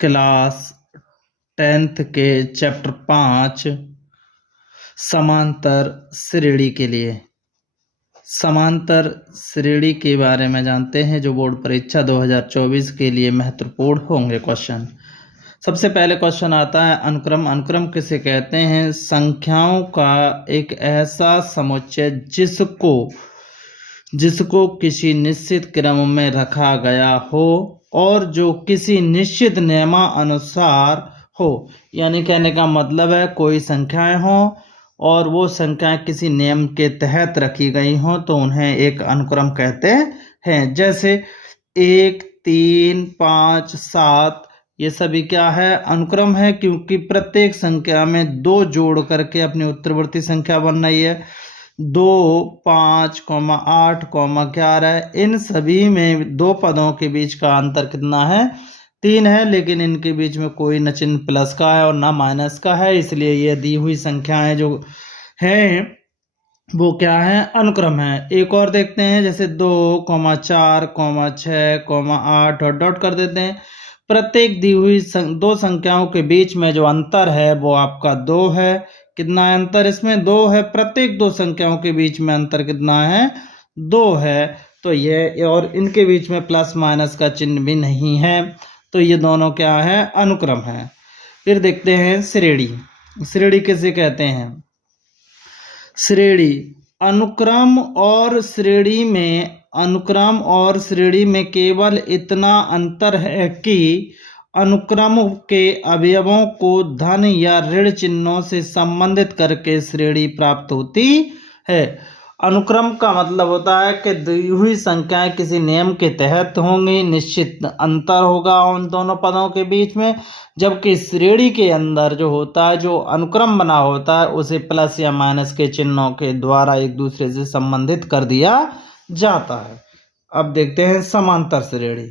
Class 10th के chapter 5 समांतर श्रेणी के लिए समांतर श्रेणी के बारे में जानते हैं, जो बोर्ड परीक्षा 2024 के लिए महत्वपूर्ण होंगे क्वेश्चन। सबसे पहले क्वेश्चन आता है अनुक्रम। अनुक्रम किसे कहते हैं? संख्याओं का एक ऐसा समुच्चय जिसको किसी निश्चित क्रम में रखा गया हो और जो किसी निश्चित नियमानुसार हो। यानी कहने का मतलब है कोई संख्याएं हों और वो संख्याएं किसी नियम के तहत रखी गई हों तो उन्हें एक अनुक्रम कहते हैं। जैसे 1, 3, 5, 7 ये सभी क्या है? अनुक्रम है, क्योंकि प्रत्येक संख्या में 2 जोड़ करके अपनी उत्तरवर्ती संख्या बन रही है। 2, 5, 8, 11 इन सभी में 2 पदों के बीच का अंतर कितना है? 3 है, लेकिन इनके बीच में कोई न चिन्ह प्लस का है और ना माइनस का है, इसलिए ये दी हुई संख्याएं जो हैं वो क्या है? अनुक्रम है। एक और देखते हैं, जैसे 2, 4, 6, 8 डॉट कर देते हैं। प्रत्येक दी हुई 2 संख्याओं के बीच में जो अंतर है वो आपका 2 है। कितना अंतर इसमें? 2 है। प्रत्येक 2 संख्याओं के बीच में अंतर कितना है? 2 है। तो ये, और इनके बीच में प्लस माइनस का चिन्ह भी नहीं है, तो ये दोनों क्या है? अनुक्रम है। फिर देखते हैं श्रेणी। श्रेणी किसे कहते हैं? श्रेणी अनुक्रम और श्रेणी में केवल इतना अंतर है कि अनुक्रम के अवयवों को धन या ऋण चिन्हों से संबंधित करके श्रेणी प्राप्त होती है। अनुक्रम का मतलब होता है कि दी हुई संख्याएं किसी नियम के तहत होंगी, निश्चित अंतर होगा उन दोनों पदों के बीच में, जबकि श्रेणी के अंदर जो होता है, जो अनुक्रम बना होता है, उसे प्लस या माइनस के चिन्हों के द्वारा एक दूसरे से संबंधित कर दिया जाता है। अब देखते हैं समांतर श्रेणी।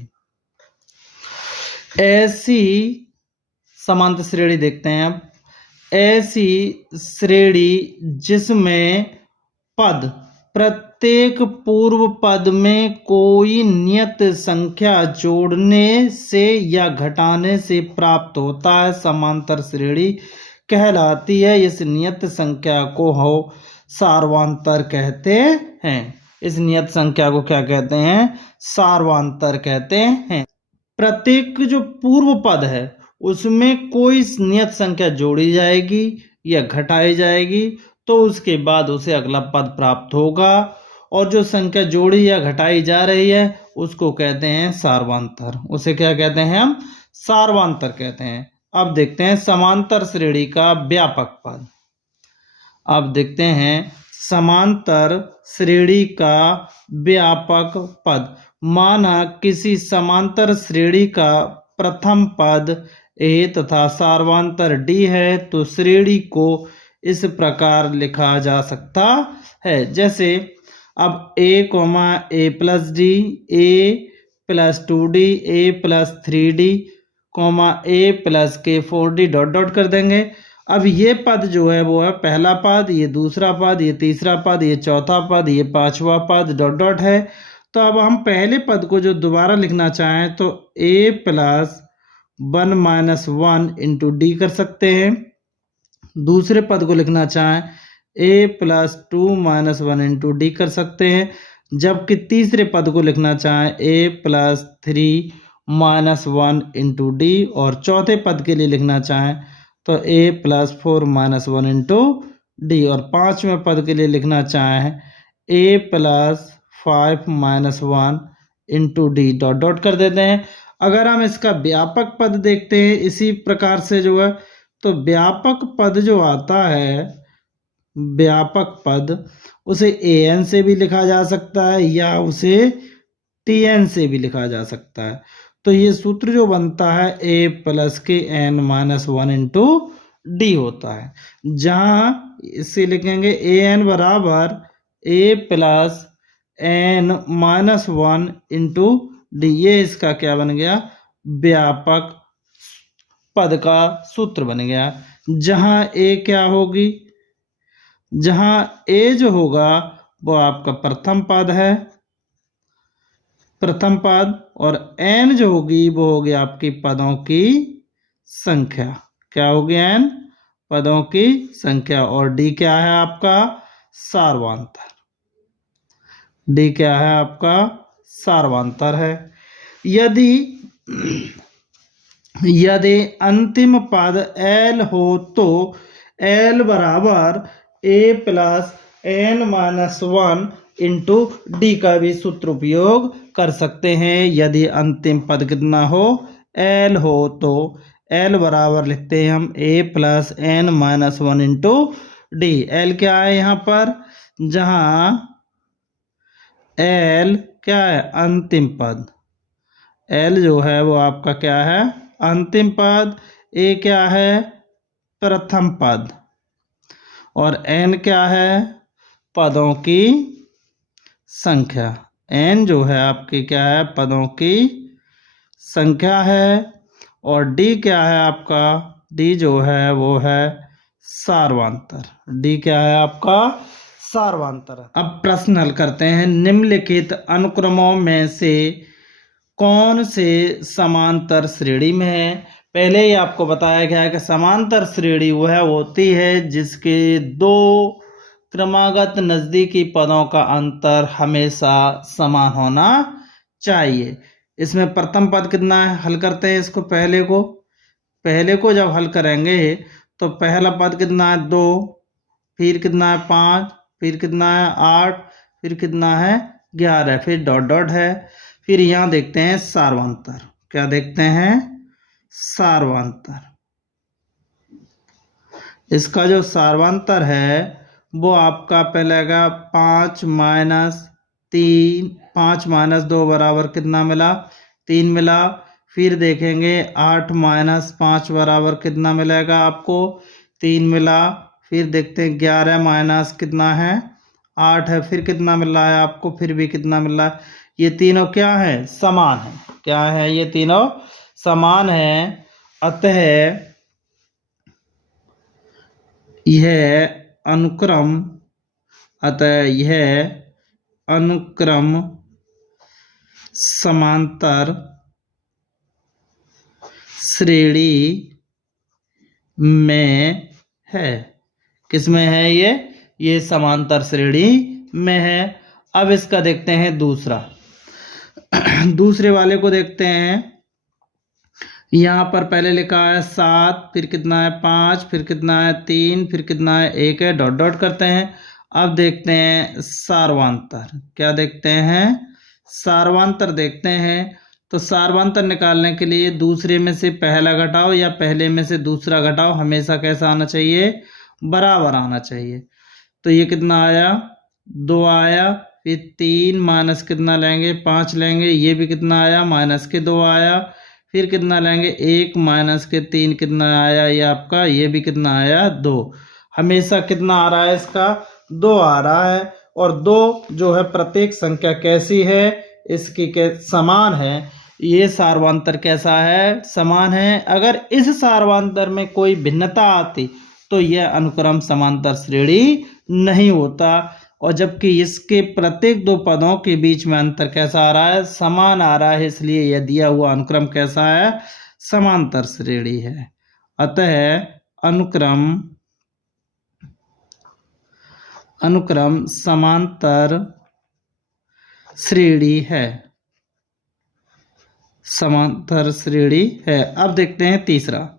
ऐसी समांतर श्रेणी देखते हैं अब। ऐसी श्रेणी जिसमें पद प्रत्येक पूर्व पद में कोई नियत संख्या जोड़ने से या घटाने से प्राप्त होता है, समांतर श्रेणी कहलाती है। इस नियत संख्या को सार्वंतर कहते हैं। इस नियत संख्या को क्या कहते हैं? सार्वंतर कहते हैं। प्रत्येक जो पूर्व पद है उसमें कोई नियत संख्या जोड़ी जाएगी या घटाई जाएगी तो उसके बाद उसे अगला पद प्राप्त होगा, और जो संख्या जोड़ी या घटाई जा रही है उसको कहते हैं सार्वंतर। उसे क्या कहते हैं? हम सार्वंतर कहते हैं। अब देखते हैं समांतर श्रेणी का व्यापक पद। अब देखते हैं समांतर श्रेणी का व्यापक पद। माना किसी समांतर श्रेणी का प्रथम पद ए तथा सार्वंतर डी है तो श्रेणी को इस प्रकार लिखा जा सकता है। जैसे अब a plus D, a plus 2d, a plus 3d, a plus के 4d डॉट कर देंगे। अब ये पद जो है वो है पहला पद, ये दूसरा पद, ये तीसरा पद, ये चौथा पद, ये पांचवा पद डॉट है। तो अब हम पहले पद को जो दोबारा लिखना चाहें तो a plus 1 minus 1 into D कर सकते हैं। दूसरे पद को लिखना चाहें a plus 2 minus 1 into D कर सकते हैं। जबकि तीसरे पद को लिखना चाहें a plus 3 minus 1 into D, और चौथे पद के लिए लिखना चाहें तो a plus 4 minus 1 into D, और पांचवें पद के लिए लिखना चाहें a plus 5 minus 1 into D dot कर देते हैं। अगर हम इसका व्यापक पद देखते हैं इसी प्रकार से जो है, तो व्यापक पद जो आता है, व्यापक पद उसे an से भी लिखा जा सकता है या उसे tn से भी लिखा जा सकता है। तो ये सूत्र जो बनता है a प्लस के n माइनस 1 इंटू डी होता है, जहाँ इसे लिखेंगे an बराबर a plus n minus 1 into D. ये इसका क्या बन गया? व्यापक पद का सूत्र बन गया। जहां a क्या होगी? जहां a जो होगा वो आपका प्रथम पद है, प्रथम पद, और n जो होगी वो होगी आपकी पदों की संख्या। क्या हो गया n? पदों की संख्या। और d क्या है आपका? सार्वधातुक। d क्या है आपका? सार्वधातुक है। यदि यदि अंतिम पद l हो तो l बराबर a plus n minus 1 into D का भी सूत्र उपयोग कर सकते हैं। यदि अंतिम पद कितना हो? l हो तो l बराबर लिखते हैं हम a plus n minus 1 into D. l क्या है यहाँ पर? जहाँ l क्या है? अंतिम पद। l जो है वो आपका क्या है? अंतिम पद। a क्या है? प्रथम पद। और n क्या है? पदों की संख्या। n जो है आपकी क्या है? पदों की संख्या है। और d क्या है आपका? d जो है वो है सार्वधातुक। d क्या है आपका? सार्वधातुक। अब प्रश्न हल करते हैं। निम्नलिखित अनुक्रमों में से कौन से समांतर श्रेणी में है? पहले ही आपको बताया गया है कि समांतर श्रेणी वह होती है जिसके दो क्रमागत नजदीकी पदों का अंतर हमेशा समान होना चाहिए। इसमें प्रथम पद कितना है? हल करते हैं इसको। पहले को जब हल करेंगे तो पहला पद कितना है? 2, फिर कितना है? 5, फिर कितना है? 8, फिर कितना है? 11, फिर डॉट डॉट है। फिर यहाँ देखते हैं सार्वधातुक। क्या देखते हैं? सार्वधातुक। इसका जो सार्वधातुक है वो आपका पहले आएगा 5 माइनस 3, 5 माइनस 2 बराबर कितना मिला? 3 मिला। फिर देखेंगे 8 माइनस 5 बराबर कितना मिलेगा आपको? 3 मिला। फिर देखते हैं 11 माइनस कितना है? 8 है। फिर कितना मिल रहा है आपको? फिर भी कितना मिल रहा है? ये तीनों क्या है? समान है। क्या है? ये तीनों समान है। अतः यह अनुक्रम समांतर श्रेणी में है। किसमें है ये? ये समांतर श्रेणी में है। अब इसका देखते हैं दूसरा। दूसरे वाले को देखते हैं। यहाँ पर पहले लिखा है 7, फिर कितना है? 5, फिर कितना है? 3, फिर कितना है? 1 है। डॉट डॉट करते हैं। अब देखते हैं सार्वधातुक। क्या देखते हैं? सार्वधातुक देखते हैं। तो सार्वधातुक निकालने के लिए दूसरे में से पहला घटाओ या पहले में से दूसरा घटाओ हमेशा कैसा आना चाहिए? बराबर आना चाहिए। तो ये कितना आया? 2 आया। फिर 3 माइनस कितना लेंगे? 5 लेंगे। ये भी कितना आया? माइनस के 2 आया। फिर कितना लेंगे? 1 माइनस के 3 कितना आया? ये आपका ये भी कितना आया? 2। हमेशा कितना आ रहा है इसका? 2 आ रहा है। और 2 जो है प्रत्येक संख्या कैसी है? इसकी समान है। ये सार्वधातुक कैसा है? समान है। अगर इस सार्वधातुक में कोई भिन्नता आती तो यह अनुक्रम समांतर श्रेणी नहीं होता। और जबकि इसके प्रत्येक दो पदों के बीच में अंतर कैसा आ रहा है? समान आ रहा है। इसलिए यह दिया हुआ अनुक्रम कैसा है? समांतर श्रेणी है। अतः अनुक्रम समांतर श्रेणी है। समांतर श्रेणी है। अब देखते हैं तीसरा।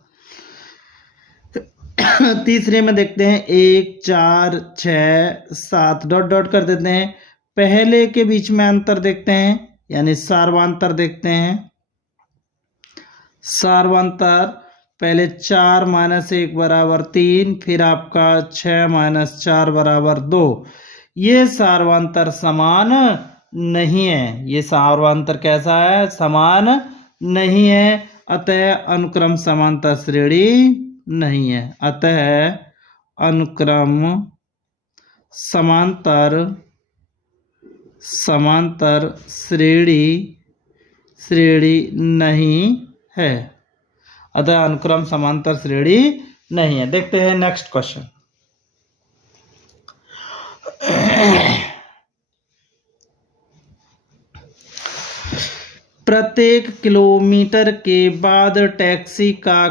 तीसरे में देखते हैं 1, 4, 6, 7 डॉट डॉट कर देते हैं। पहले के बीच में अंतर देखते हैं यानी सार्वधातुक देखते हैं। सार्वधातुक पहले 4 माइनस 1 बराबर 3, फिर आपका 6 माइनस 4 बराबर 2। ये सार्वधातुक समान नहीं है। ये सार्वधातुक कैसा है? समान नहीं है। अतः अनुक्रम समांतर श्रेणी नहीं है। अतः अनुक्रम समांतर श्रेणी नहीं है। अतः अनुक्रम समांतर श्रेणी नहीं है। देखते हैं नेक्स्ट क्वेश्चन। प्रत्येक किलोमीटर के बाद टैक्सी का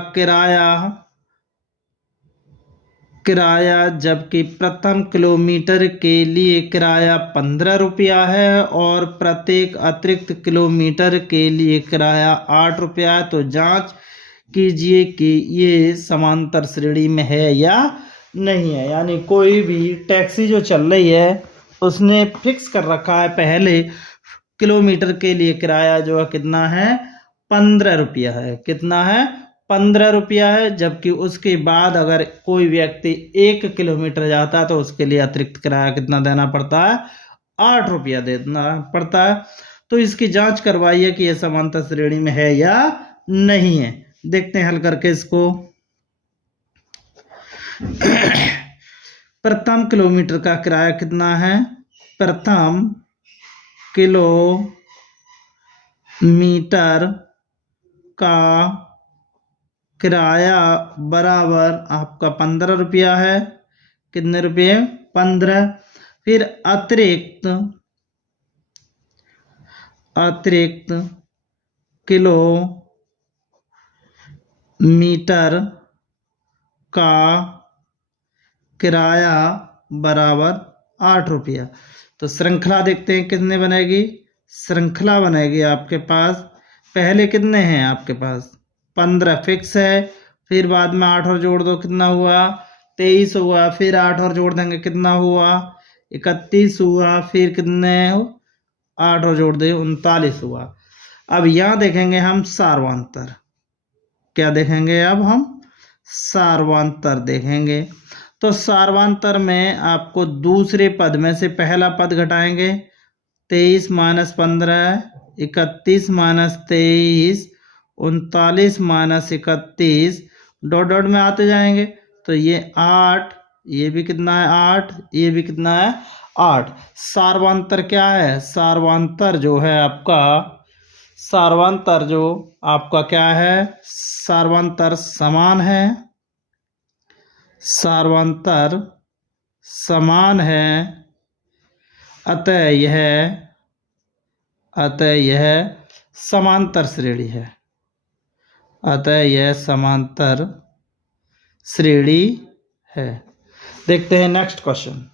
किराया जबकि प्रथम किलोमीटर के लिए किराया 15 रुपया है और प्रत्येक अतिरिक्त किलोमीटर के लिए किराया 8 रुपया है। तो जांच कीजिए कि ये समांतर श्रेणी में है या नहीं है। यानी कोई भी टैक्सी जो चल रही है उसने फिक्स कर रखा है पहले किलोमीटर के लिए किराया जो है कितना है, 15 रुपया है। कितना है, 15 रुपया है। जबकि उसके बाद अगर कोई व्यक्ति 1 किलोमीटर जाता है तो उसके लिए अतिरिक्त किराया कितना देना पड़ता है, 8 रुपया देना पड़ता है। तो इसकी जांच करवाइए कि यह समांतर श्रेणी में है या नहीं है। देखते हैं हल करके इसको। प्रथम किलोमीटर का किराया कितना है, प्रथम किलोमीटर का किराया बराबर आपका 15 रुपया है। कितने रुपये, 15। फिर अतिरिक्त किलोमीटर का किराया बराबर 8 रुपया। तो श्रृंखला देखते हैं कितने बनेगी। श्रृंखला बनेगी आपके पास, पहले कितने हैं आपके पास, 15 फिक्स है। फिर बाद में 8 और जोड़ दो, कितना हुआ, 23 हुआ। फिर 8 और जोड़ देंगे, कितना हुआ, 31 हुआ। फिर कितने, 8 और जोड़ दे, 39 हुआ। अब यहाँ देखेंगे हम सार्वंतर। क्या देखेंगे अब हम, सार्वंतर देखेंगे। तो सार्वंतर में आपको दूसरे पद में से पहला पद घटाएंगे, 23 minus 15, 31 minus 23, 39 minus 31, dot dot में आते जाएंगे। तो ये 8, ये भी कितना है 8, ये भी कितना है 8। सार्वंतर क्या है, सार्वंतर जो है आपका, सार्वंतर जो आपका क्या है, सार्वंतर समान है, सार्वंतर समान है। अतः यह समांतर श्रेणी है। अतः यह समांतर श्रेणी है। देखते हैं नेक्स्ट क्वेश्चन।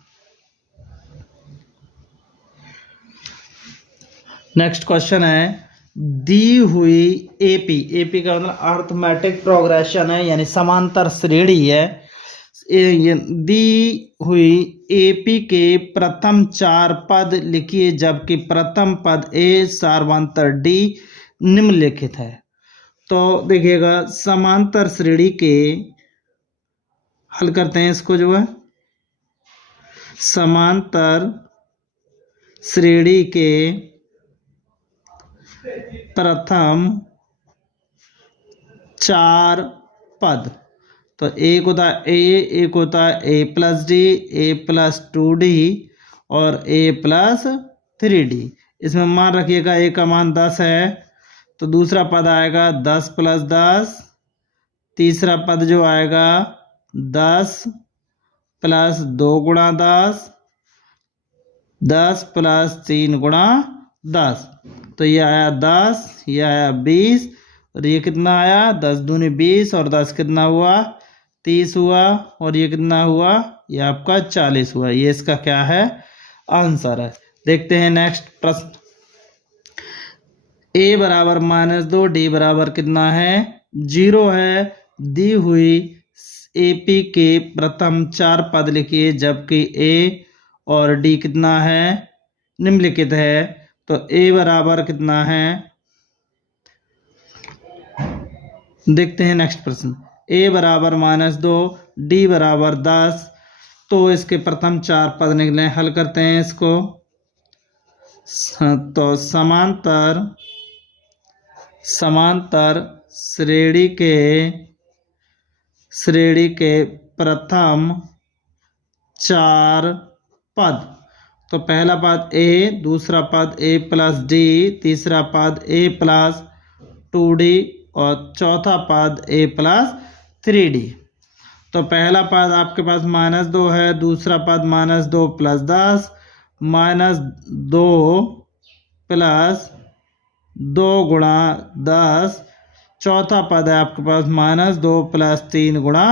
नेक्स्ट क्वेश्चन है, दी हुई एपी का मतलब अर्थमेटिक प्रोग्रेशन है, यानी समांतर श्रेणी है। दी हुई एपी के प्रथम 4 पद लिखिए जबकि प्रथम पद ए सार्वंतर डी निम्नलिखित है। तो देखिएगा समांतर श्रेणी के हल करते हैं इसको, जो है समांतर श्रेणी के प्रथम 4 पद, तो एक होता है ए, एक होता है ए प्लस डी, ए प्लस 2d और ए प्लस 3d। इसमें मान रखिएगा ए का मान 10 है, तो दूसरा पद आएगा 10 प्लस 10, तीसरा पद जो आएगा 10 प्लस 2 गुणा 10, 10 प्लस 3 गुणा 10। तो ये आया 10, ये आया 20 और ये कितना आया, 10 दूनी 20 और 10 कितना हुआ, 30 हुआ। और ये कितना हुआ, ये आपका 40 हुआ। ये इसका क्या है, आंसर है। देखते हैं नेक्स्ट प्रश्न। a बराबर -2, d बराबर कितना है, 0 है। दी हुई एपी के प्रथम 4 पद लिखिए जबकि a और d कितना है, निम्नलिखित है। तो a बराबर कितना है, देखते हैं नेक्स्ट प्रश्न। a बराबर -2, d बराबर 10। तो इसके प्रथम 4 पद निकले, हल करते हैं इसको। तो समांतर श्रेणी के प्रथम 4 पद, तो पहला पद a, दूसरा पद a प्लस d, तीसरा पद a प्लस 2d और चौथा पद a प्लस 3d। तो पहला पद आपके पास -2 है, दूसरा पद -2 प्लस 10, -2 प्लस 2 गुणा 10, चौथा पद है आपके पास -2 + 3 गुणा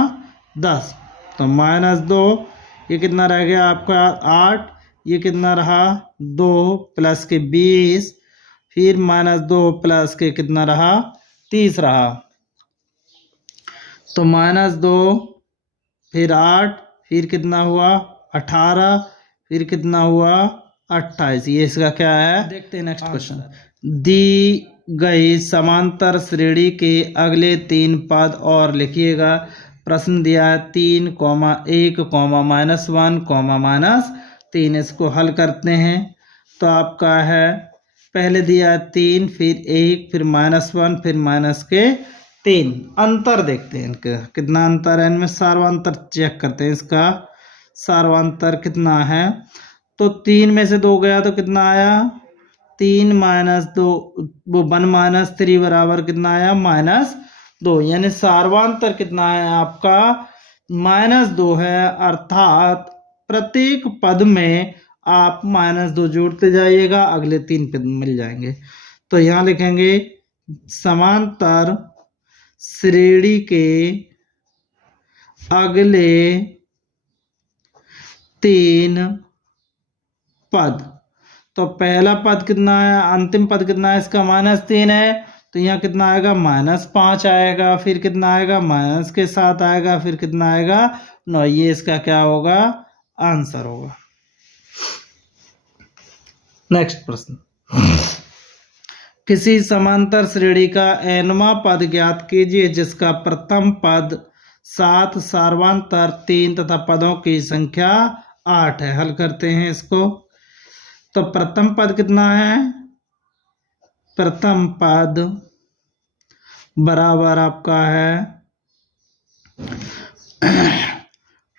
10, तो -2, ये कितना रह गया आपका 8, ये कितना रहा 2 + के 20, फिर -2 + के कितना रहा 30 रहा, तो -2 फिर 8, फिर कितना हुआ 18, फिर कितना हुआ 28, ये इसका क्या है। देखते हैं नेक्स्ट क्वेश्चन। दी गई समांतर श्रेणी के अगले 3 पद और लिखिएगा। प्रश्न दिया है 3, 1, -1, -3, इसको हल करते हैं। तो आपका है पहले दिया है 3, फिर 1, फिर -1, फिर -3। अंतर देखते हैं इनका कितना अंतर है, इनमें सार्वंतर चेक करते हैं। इसका सार्वंतर कितना है, तो 3 में से 2 गया तो कितना आया 3 - 2, वो 1 - 3 बराबर कितना आया -2, यानी सार्वंतर कितना है आपका -2 है, अर्थात प्रत्येक पद में आप -2 जोड़ते जाइएगा, अगले 3 पद मिल जाएंगे। तो यहाँ लिखेंगे समांतर श्रेणी के अगले 3 पद, तो पहला पद कितना है, अंतिम पद कितना है इसका -3 है, तो यहाँ कितना आएगा -5 आएगा, फिर कितना आएगा माइनस के साथ आएगा, फिर कितना आएगा 9, ये इसका क्या होगा आंसर होगा। नेक्स्ट प्रश्न, किसी समांतर श्रेणी का nवां पद ज्ञात कीजिए जिसका प्रथम पद 7, सार्वंतर 3 तथा पदों की संख्या 8 है। हल करते हैं इसको। तो प्रथम पद कितना है, प्रथम पद बराबर आपका है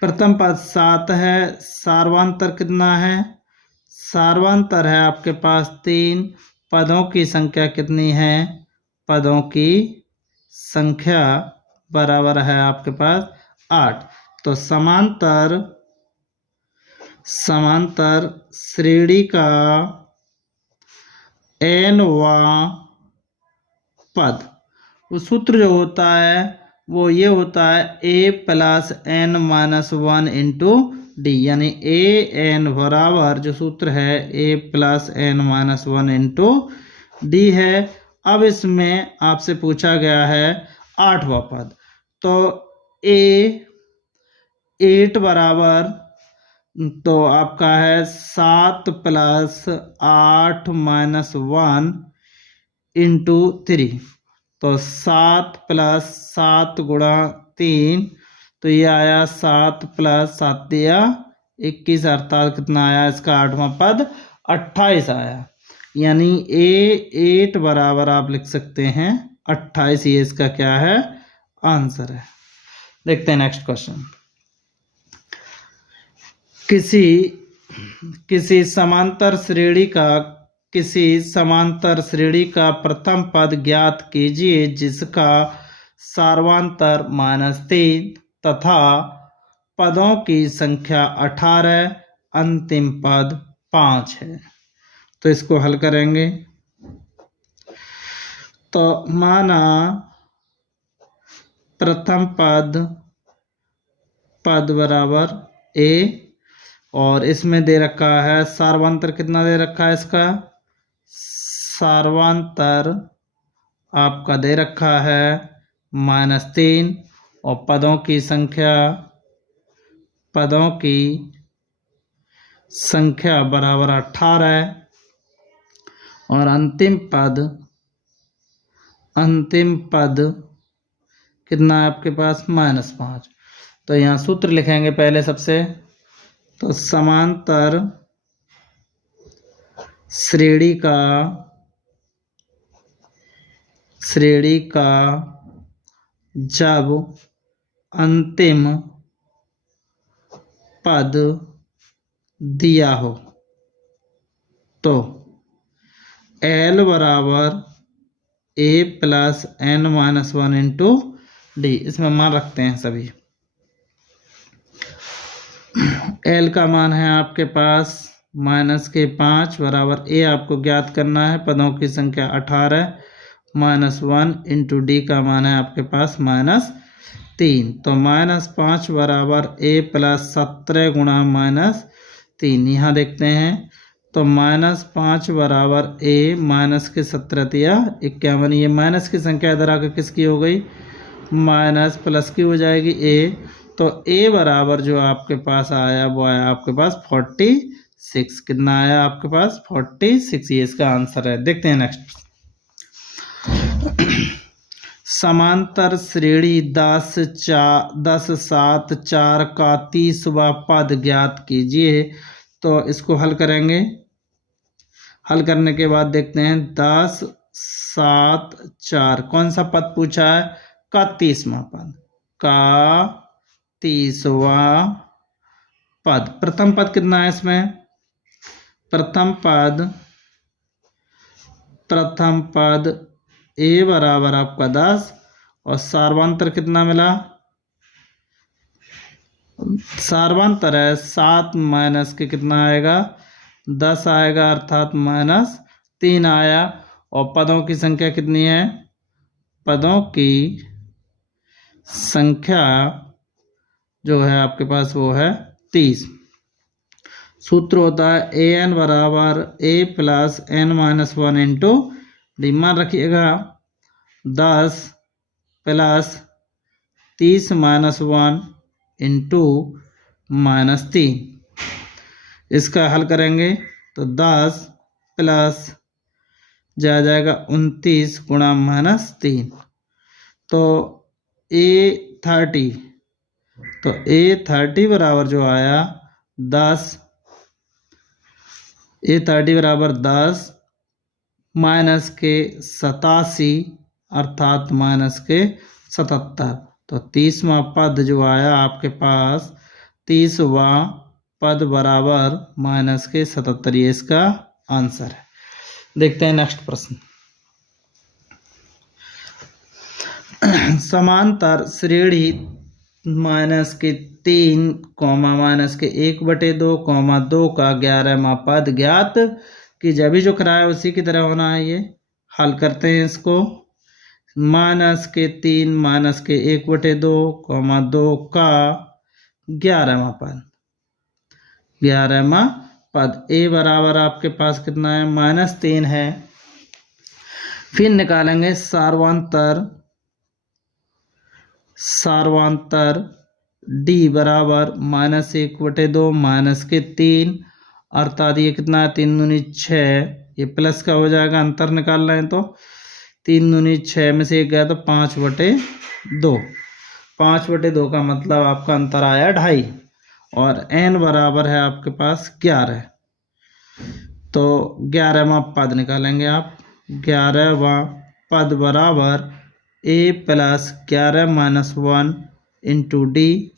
प्रथम पद 7 है, सार्वंतर कितना है, सार्वंतर है आपके पास 3, पदों की संख्या कितनी है, पदों की संख्या बराबर है आपके पास 8। तो समांतर श्रेणी का nवां पद, वो सूत्र जो होता है वो ये होता है a + n-1 इंटू डी, यानी an बराबर जो सूत्र है a + n-1 इंटू डी है। अब इसमें आपसे पूछा गया है 8वां पद, तो a8 बराबर तो आपका है 7 + 8 - 1 इंटू 3, तो 7 + 7 गुणा 3, तो ये आया 7 + 7 दिया 21, अर्थात कितना आया इसका 8वां पद 28 आया, यानी a8 बराबर आप लिख सकते हैं 28, ये इसका क्या है आंसर है। देखते हैं नेक्स्ट क्वेश्चन। किसी समांतर श्रेणी का प्रथम पद ज्ञात कीजिए जिसका सार्वंतर -3 तथा पदों की संख्या 18, अंतिम पद 5 है। तो इसको हल करेंगे। तो माना प्रथम पद बराबर a, और इसमें दे रखा है सार्वंतर कितना दे रखा है, इसका सार्वंतर आपका दे रखा है -3, और पदों की संख्या बराबर 18 है, और अंतिम पद कितना है आपके पास -5। तो यहाँ सूत्र लिखेंगे पहले सबसे, तो समांतर श्रेणी का जब अंतिम पद दिया हो तो L बराबर a + n-1 इंटू डी, इसमें मान रखते हैं सभी। L का मान है आपके पास माइनस के 5 बराबर ए आपको ज्ञात करना है, पदों की संख्या 18 माइनस 1 इंटू डी का मान है आपके पास -3। तो -5 बराबर ए प्लस 17 गुणा -3। यहाँ देखते हैं तो -5 बराबर ए माइनस के 17 तिया 51। ये माइनस की संख्या इधर आकर किसकी हो गई, माइनस प्लस की हो जाएगी ए। तो ए बराबर जो आपके पास आया वो आया आपके पास 46। कितना आया आपके पास 46, ये इसका आंसर है। देखते हैं नेक्स्ट। समांतर श्रेणी 10 7 4 का 30वां पद ज्ञात कीजिए। तो इसको हल करेंगे। हल करने के बाद देखते हैं 10 7 4 कौन सा पद पूछा है, का 30वां पद, का 30वां पद। प्रथम पद कितना है इसमें, प्रथम पद ए बराबर आपका 10 और सार्वंतर कितना मिला, सार्वंतर है 7 माइनस के कितना आएगा 10 आएगा, अर्थात -3 आया। और पदों की संख्या कितनी है, पदों की संख्या जो है आपके पास वो है 30। सूत्र होता है ए एन बराबर A plus N minus 1 into D. मान रखिएगा 10 प्लस 30 माइनस 1 इंटू -3। इसका हल करेंगे तो 10 प्लस जाएगा 29 गुणा -3। तो A30, तो A30 बराबर जो आया 10, A30 बराबर 10 माइनस के 87 अर्थात माइनस के 77। तो 30वां पद जो आया आपके पास 30वां पद बराबर माइनस के 77, ये इसका आंसर है। देखते हैं नेक्स्ट प्रश्न। समांतर श्रेणी माइनस के 3 माइनस के 1/2 2 का 11वां पद ज्ञात कि जब भी जो कराया उसी की तरह होना है। ये हल करते हैं इसको। माइनस के 3 माइनस के 1/2 2 का 11वां पद, 11वां पद ए बराबर आपके पास कितना है -3 है। फिर निकालेंगे सार्वंतर डी बराबर -1/2 माइनस के 3 अर्थात ये कितना है 3 दूनी 6, ये प्लस का हो जाएगा, अंतर निकाल रहे हैं तो 3 दूनी 6 में से 1 गया तो 5/2, 5/2 का मतलब आपका अंतर आया 2.5 और n बराबर है आपके पास 11। तो 11वां पद निकालेंगे आप। 11वां पद बराबर a plus 11 minus 1 into D.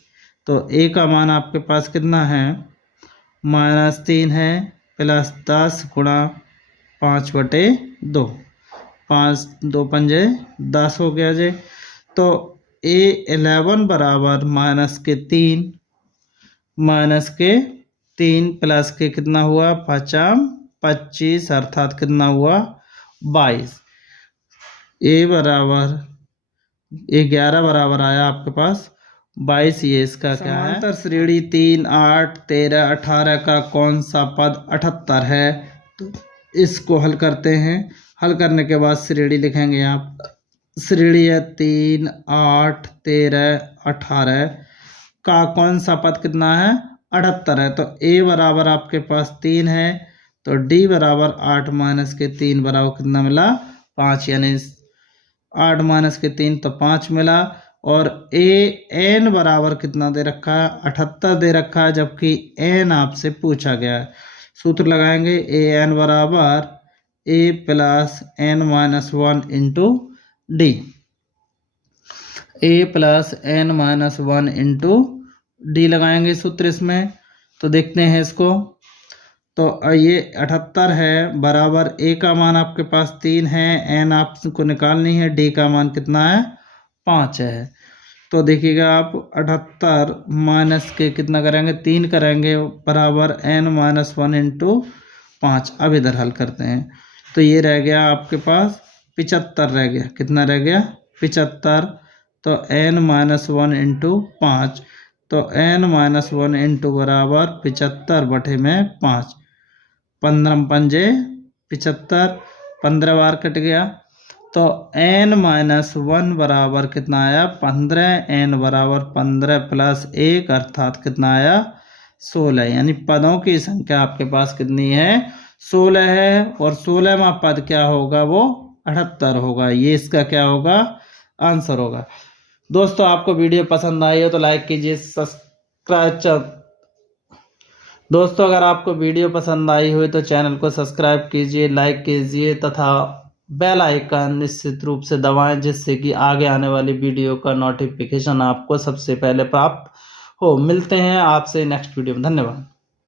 तो a का मान आपके पास कितना है -3 है, प्लस 10 गुणा 5/2, 5 2 पंजे 10 हो गया जे। तो A11 बराबर -3 प्लस के कितना हुआ 25 अर्थात कितना हुआ 22। A बराबर 11 बराबर आया आपके पास 22, ये इसका क्या है। समांतर श्रेणी 3 8 13 18 का कौन सा पद 78 है। तो इसको हल करते हैं। हल करने के बाद श्रेणी लिखेंगे आप। श्रेणी है 3 8 13 18 का कौन सा पद कितना है 78 है। तो A बराबर आपके पास 3 है, तो D बराबर 8 माइनस के 3 बराबर कितना मिला 5, यानी 8 माइनस के 3 तो 5 मिला। और AN बराबर कितना दे रखा है 78 दे रखा है, जबकि N आपसे पूछा गया है। सूत्र लगाएंगे AN बराबर A plus N minus 1 into D. A plus N minus 1 into D लगाएंगे सूत्र इसमें। तो देखते हैं इसको। तो ये 78 है बराबर A का मान आपके पास 3 है, N आपको निकालनी है, D का मान कितना है 5 है। तो देखिएगा आप 78 माइनस के कितना करेंगे 3 करेंगे बराबर n-1 इंटू 5। अब इधर हल करते हैं तो ये रह गया आपके पास 75 रह गया, कितना रह गया 75। तो n-1 इंटू 5, तो n-1 इंटू बराबर 75 बटे में 5, 15 पंजे 75, 15 बार कट गया। तो n-1 बराबर कितना आया 15, n बराबर 15 प्लस 1 अर्थात कितना आया 16, यानी पदों की संख्या आपके पास कितनी है 16 है। और 16वां पद क्या होगा वो 78 होगा। ये इसका क्या होगा आंसर होगा। दोस्तों आपको वीडियो पसंद आई हो तो लाइक कीजिए, सब्सक्राइब। दोस्तों अगर आपको वीडियो पसंद आई हो तो चैनल को सब्सक्राइब कीजिए, लाइक कीजिए तथा बेल आइकन निश्चित रूप से दबाएं, जिससे कि आगे आने वाली वीडियो का नोटिफिकेशन आपको सबसे पहले प्राप्त हो। मिलते हैं आपसे नेक्स्ट वीडियो में। धन्यवाद।